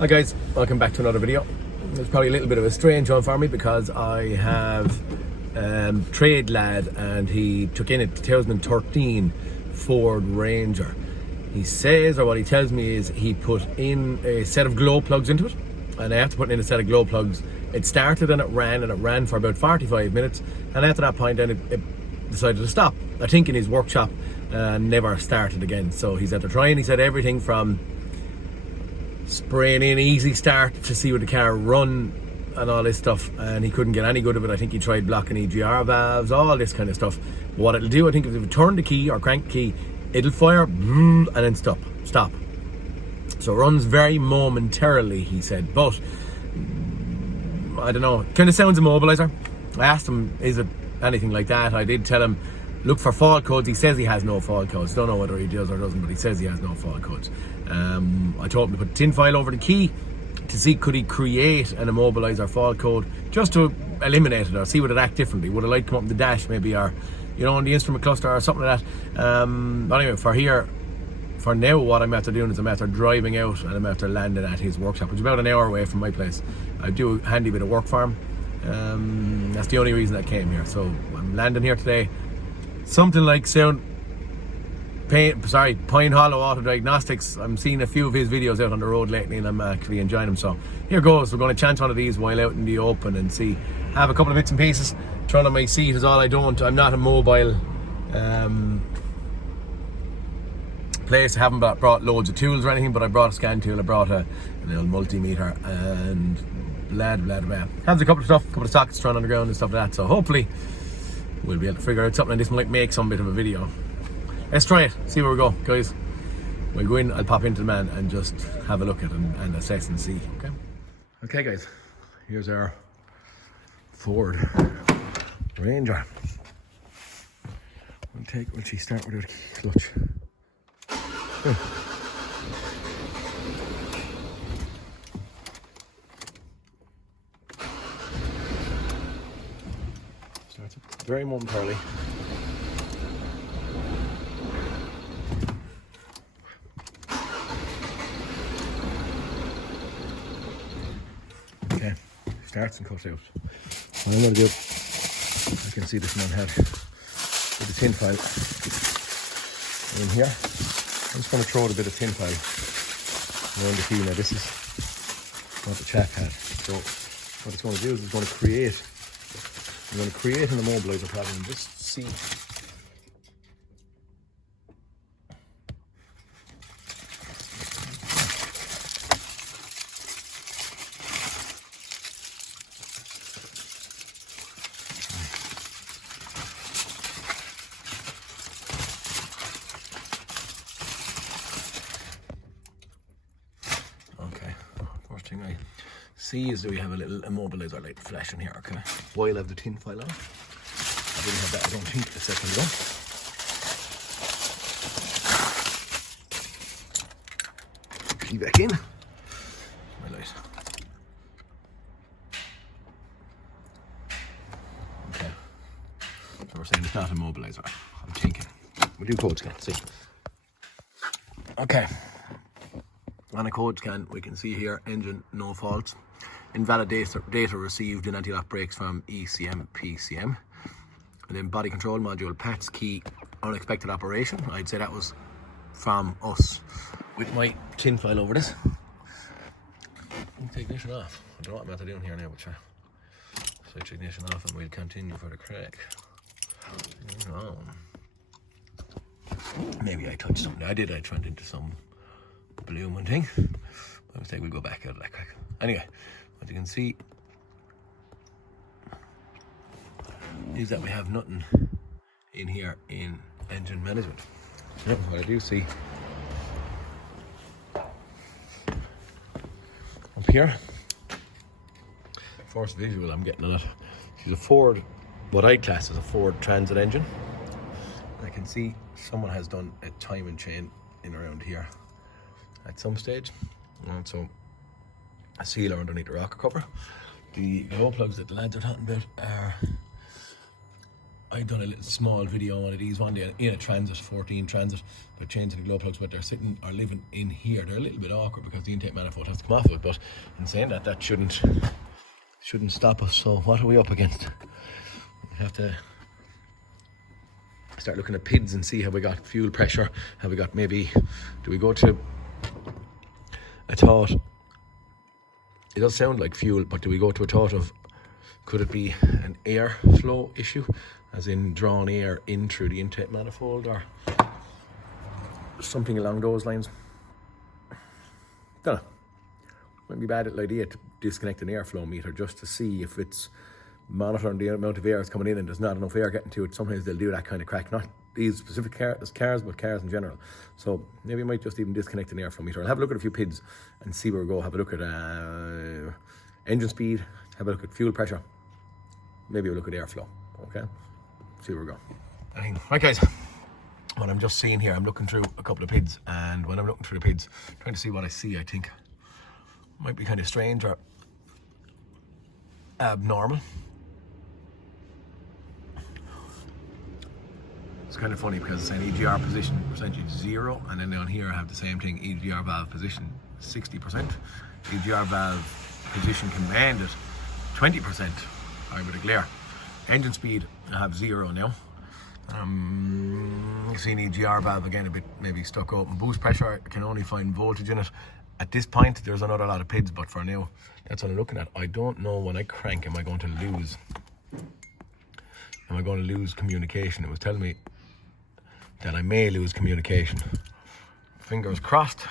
Hi guys, welcome back to another video. It's probably a little bit of a strange one for me because I have trade lad and he took in a 2013 Ford Ranger. He says, or what he tells me is, he put in a set of glow plugs into it, and after putting in a set of glow plugs, it started and it ran for about 45 minutes, and after that point then it decided to stop. I think in his workshop and never started again. So he's after trying, he said, everything from spraying in easy start to see would the car run and all this stuff, and he couldn't get any good of it. I think he tried blocking EGR valves, all this kind of stuff. But what it'll do, I think, if you turn the key or crank the key, it'll fire and then stop. So it runs very momentarily, he said, but I don't know, kind of sounds immobilizer. I asked him, is it anything like that? I did tell him, look for fault codes. He says he has no fault codes. Don't know whether he does or doesn't, but he says he has no fault codes. I told him to put tin foil over the key to see could he create an immobilizer fault code just to eliminate it or see would it act differently. Would it like come up in the dash maybe, or in the instrument cluster or something like that. But anyway, for now, what I'm after doing is I'm after driving out and I'm after landing at his workshop, which is about an hour away from my place. I do a handy bit of work for him. That's the only reason I came here. So I'm landing here today. Something like Pine Hollow Auto Diagnostics. I'm seeing a few of his videos out on the road lately and I'm actually enjoying them. So here goes. We're going to chance one of these while out in the open and see. Have a couple of bits and pieces. Turn on my seat is all I don't. I'm not a mobile place. I haven't brought loads of tools or anything, but I brought a scan tool. I brought an old multimeter and blah. Have a couple of sockets thrown on the ground and stuff like that. So hopefully we'll be able to figure out something, and this might make some bit of a video. Let's try it, see where we go, guys. We'll go in, I'll pop into the man and just have a look at it and assess and see, okay? Okay guys, here's our Ford Ranger. Will she start without a clutch? Starts very momentarily. Okay, starts and cuts out. What I'm going to do, I can see this man had with the tin foil in here. I'm just going to throw a bit of tin foil around the key. Now this is what the chap had. So what it's going to do is I'm going to create an immobilizer problem and just see. First thing I see is that we have a little immobilizer light flashing here, okay? While I have the tin foil on. I didn't have that, I don't think, a second ago. Key back in. My light. Okay. So we're saying it's not an immobilizer. I'm thinking. We'll do code scan, see. Okay. On a code scan, we can see here, engine no faults, invalid data received in anti-lock brakes from ECM, PCM, and then body control module, PATS key, unexpected operation. I'd say that was from us. With my tin foil over this, take ignition off. I don't know what I'm after doing here now, but sure. Switch ignition off and we'll continue for the crack. Maybe I touched something. I turned into some balloon thing. I mistake, we'll go back out of that crack. Anyway, what you can see is that we have nothing in here in engine management. Yep, what I do see up here, first visual I'm getting on it, she's a Ford, what I class as a Ford Transit engine. I can see someone has done a timing chain in around here at some stage, and so a sealer underneath the rocker cover. The glow plugs that the lads are talking about are I've done a little small video on one of these one day in a Transit, 14 Transit, by changing the glow plugs, but they're sitting or living in here. They're a little bit awkward because the intake manifold has to come off of it, but in saying that, that shouldn't stop us. So what are we up against? We have to start looking at PIDs and see have we got fuel pressure, have we got maybe, do we go to, I thought, it does sound like fuel, but do we go to a thought of, could it be an air flow issue, as in drawn air in through the intake manifold, or something along those lines? Don't know. Might be a bad little idea to disconnect an airflow meter just to see if it's monitoring the amount of air that's coming in and there's not enough air getting to it. Sometimes they'll do that kind of crack, not these specific cars, but cars in general. So maybe you might just even disconnect an airflow meter. I'll have a look at a few PIDs and see where we go. Have a look at engine speed, have a look at fuel pressure, maybe we'll look at airflow. Okay, see where we go. Right guys, what I'm just seeing here, I'm looking through a couple of PIDs, and when I'm looking through the PIDs, trying to see what I see, I think might be kind of strange or abnormal. It's kind of funny because it's saying EGR position percentage 0, and then down here I have the same thing, EGR valve position 60%, EGR valve position commanded 20%, with a glare. Engine speed I have 0 now. You see an EGR valve again a bit maybe stuck open. Boost pressure, I can only find voltage in it. At this point there's another lot of PIDs, but for now that's what I'm looking at. I don't know when I crank, am I going to lose communication? It was telling me that I may lose communication. Fingers crossed.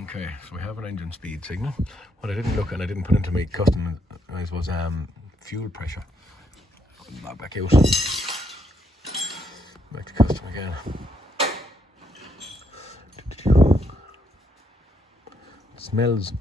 Okay, so we have an engine speed signal. What I didn't look and I didn't put into my custom was fuel pressure. Log back out. Back to custom again. It smells,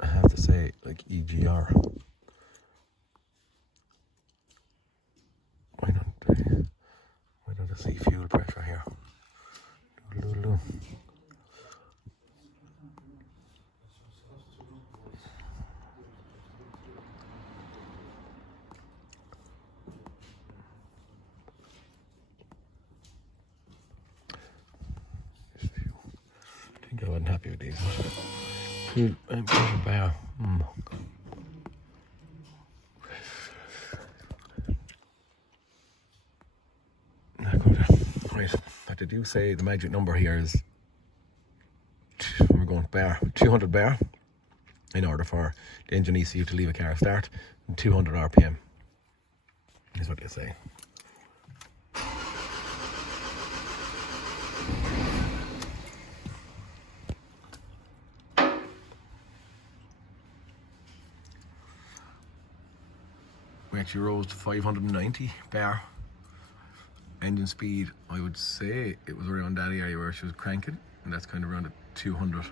I have to say, like EGR. Why don't I see fuel pressure here? I wasn't happy with these. I'm going bear. Right, but they do say the magic number here is, we're going bar, 200 bar in order for the engine ECU to leave a car start, and 200 RPM is what they say. We actually rose to 590 bar. Engine speed, I would say it was around that area where she was cranking, and that's kind of around the 200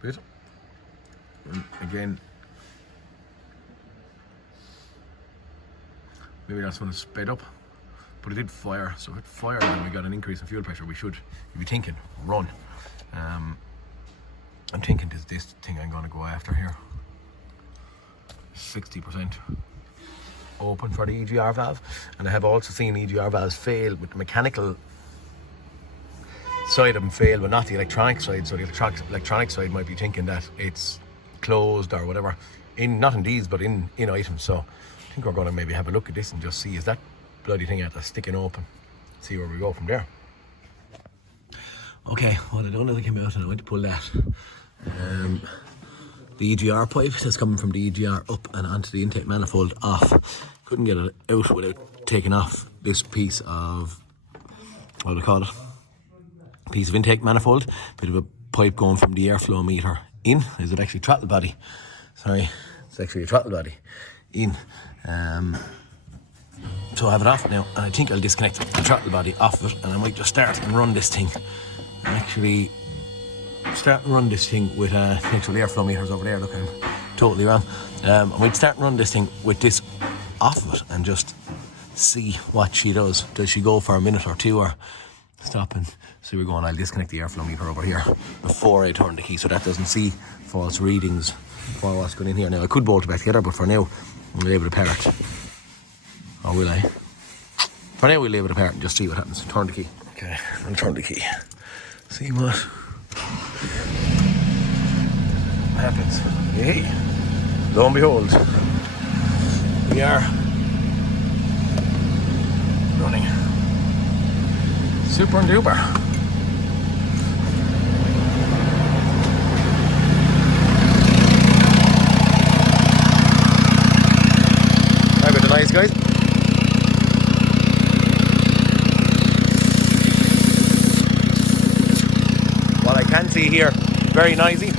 bit. And again, maybe that's when it sped up, but it did fire. So if it fired and we got an increase in fuel pressure, we should be thinking run. I'm thinking this thing I'm going to go after here. 60% open for the EGR valve, and I have also seen EGR valves fail with the mechanical side of them fail, but not the electronic side. So the electronic side might be thinking that it's closed or whatever, not in these but in items. So I think we're going to maybe have a look at this and just see, is that bloody thing out there sticking open, see where we go from there. Okay, what I done is I came out and I went to pull that the EGR pipe that's coming from the EGR up and onto the intake manifold off. Couldn't get it out without taking off this piece of, what do I call it? Piece of intake manifold, bit of a pipe going from the airflow meter in. Is it actually throttle body? Sorry, it's actually a throttle body in. So I have it off now, and I think I'll disconnect the throttle body off of it, and I might just start and run this thing. Actually, start and run this thing with actual airflow meters over there. Look, I'm totally wrong. I might start and run this thing with this off of it and just see what she does. Does she go for a minute or two, or stop and see we're going. I'll disconnect the airflow meter over here before I turn the key so that doesn't see false readings for what's going in here. Now I could bolt it back together, but for now we'll leave it apart. Or will I? For now we'll leave it apart and just see what happens. Turn the key. Okay, I'll turn the key. See what happens. Hey, lo and behold, we are running. Super and duper. Sorry about the noise, guys. What I can see here, very noisy,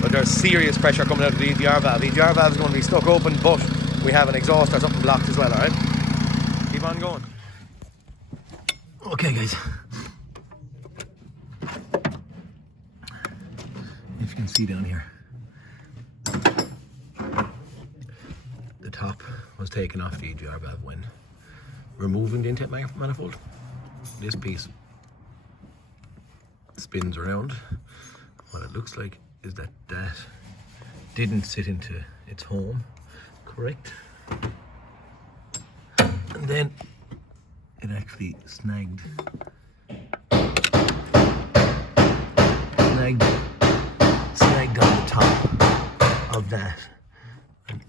but there's serious pressure coming out of the EGR valve. The EGR valve is going to be stuck open, but we have an exhaust or something blocked as well, alright? Keep on going. Okay, guys. If you can see down here, the top was taken off the EGR valve when removing the intake manifold. This piece spins around. What it looks like is that that didn't sit into its home, correct? And then it actually snagged on the top of that and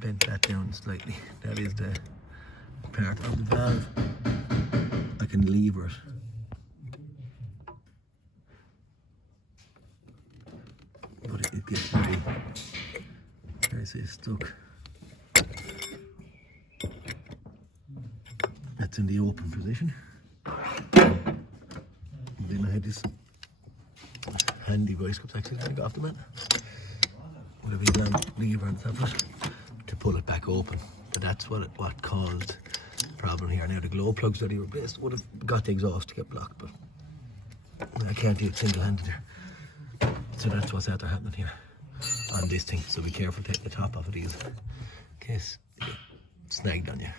bent that down slightly. That is the part of the valve. I can lever it. But it gets very, I say, stuck. That's in the open position. And then I had this handy vice grips actually to take off the mat with a big long lever on top of it to pull it back open. But that's what caused the problem here. Now the glow plugs that he replaced would have got the exhaust to get blocked, but I can't do it single-handed here. So that's what's after happening here on this thing. So be careful taking the top off of these in case it snagged on you.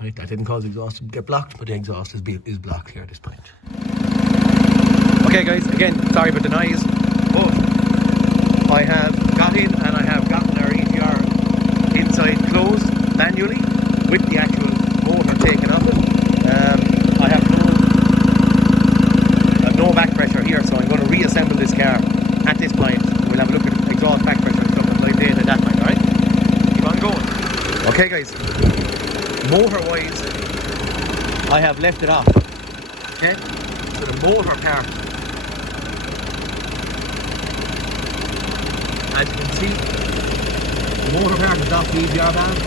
Right, that didn't cause the exhaust to get blocked, but the exhaust is blocked here at this point. Okay guys, again, sorry about the noise, but I have got in and I have gotten our EGR inside closed manually with the actual motor taken off it. I have no back pressure here, so I'm going to reassemble this car at this point. We'll have a look at the exhaust back pressure and stuff and live data at that point, alright? Keep on going. Okay guys, motor wise, I have left it off. Okay, so the motor part, as you can see, the motor part is off the EGR valve.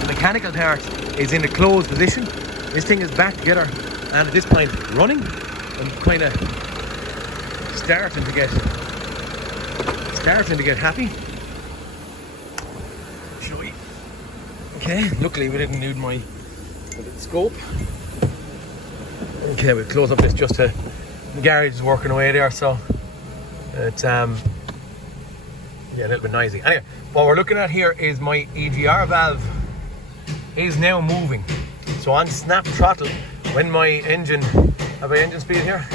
The mechanical part is in the closed position. This thing is back together and at this point running. I'm kind of starting to get happy. Show you. Okay, luckily we didn't need my scope. Okay, we'll close up this just to the garage is working away there, so it's yeah, a little bit noisy. Anyway, what we're looking at here is my EGR valve is now moving. So on snap throttle, when my engine, have I engine speed here?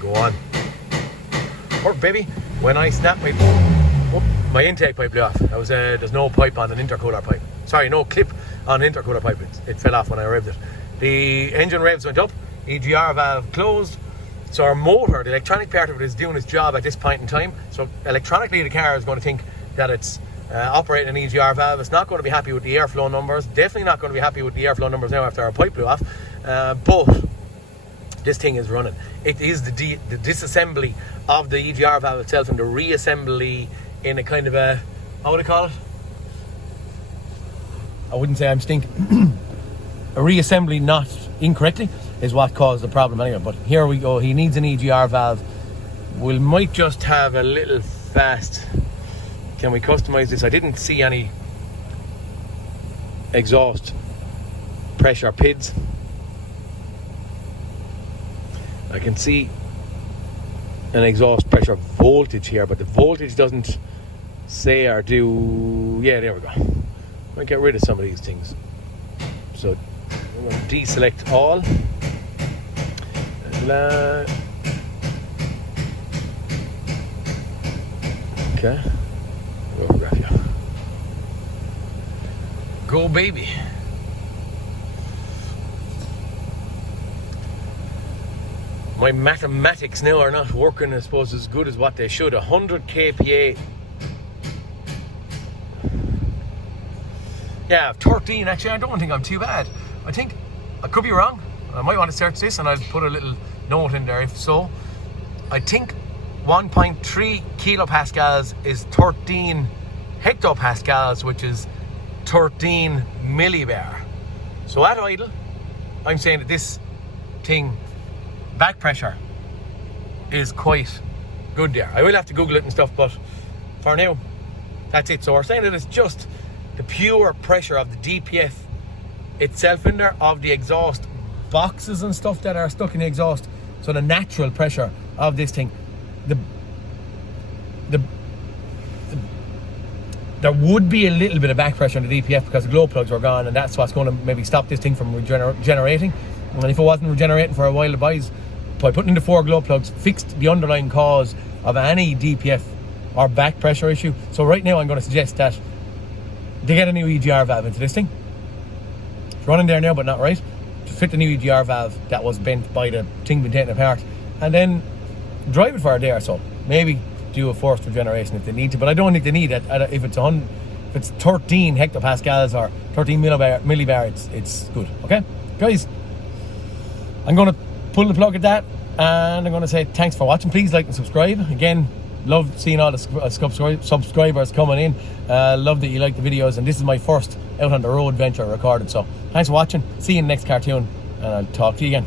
Go on. Work, baby. When I snap my intake pipe blew off. That was there's no pipe on an intercooler pipe. Sorry, no clip on an intercooler pipe. It fell off when I revved it. The engine revs went up, EGR valve closed. So our motor, the electronic part of it, is doing its job at this point in time. So electronically the car is going to think that it's operating an EGR valve. It's not going to be happy with the airflow numbers. Definitely not going to be happy with the airflow numbers now after our pipe blew off. But this thing is running. It is the disassembly of the EGR valve itself and the reassembly in a kind of a, how would I call it? I wouldn't say I'm stinking. A reassembly not incorrectly is what caused the problem anyway. But here we go. He needs an EGR valve. We might just have a little fast. Can we customize this? I didn't see any exhaust pressure PIDs. I can see an exhaust pressure voltage here, but the voltage doesn't say or do. Yeah, there we go. I'll get rid of some of these things. So I'm going to deselect all. Okay. Photograph you. Go baby. My mathematics now are not working, I suppose, as good as what they should. 100 kPa. Yeah, 13. Actually, I don't think I'm too bad. I think I could be wrong. I might want to search this and I'll put a little note in there if so. I think 1.3 kilopascals is 13 hectopascals, which is 13 millibar. So at idle, I'm saying that this thing, back pressure, is quite good there. I will have to Google it and stuff, but for now, that's it. So we're saying that it's just the pure pressure of the DPF itself in there, of the exhaust boxes and stuff that are stuck in the exhaust. So the natural pressure of this thing, there would be a little bit of back pressure on the DPF because the glow plugs were gone, and that's what's going to maybe stop this thing from regenerating. And if it wasn't regenerating for a while, the boys, by putting in the 4 glow plugs, fixed the underlying cause of any DPF or back pressure issue. So right now I'm going to suggest that they get a new EGR valve into this thing. It's running there now, but not right. Just fit the new EGR valve that was bent by the thing being taken apart, and then drive it for a day or so. Maybe do a forced regeneration if they need to, but I don't think they need it. If it's 13 hectopascals or 13 millibar, it's good. Okay, guys, I'm going to pull the plug at that, and I'm going to say thanks for watching. Please like and subscribe. Again, love seeing all the subscribers coming in. Love that you like the videos, and this is my first out on the road venture recorded. So thanks for watching. See you in the next cartoon, and I'll talk to you again.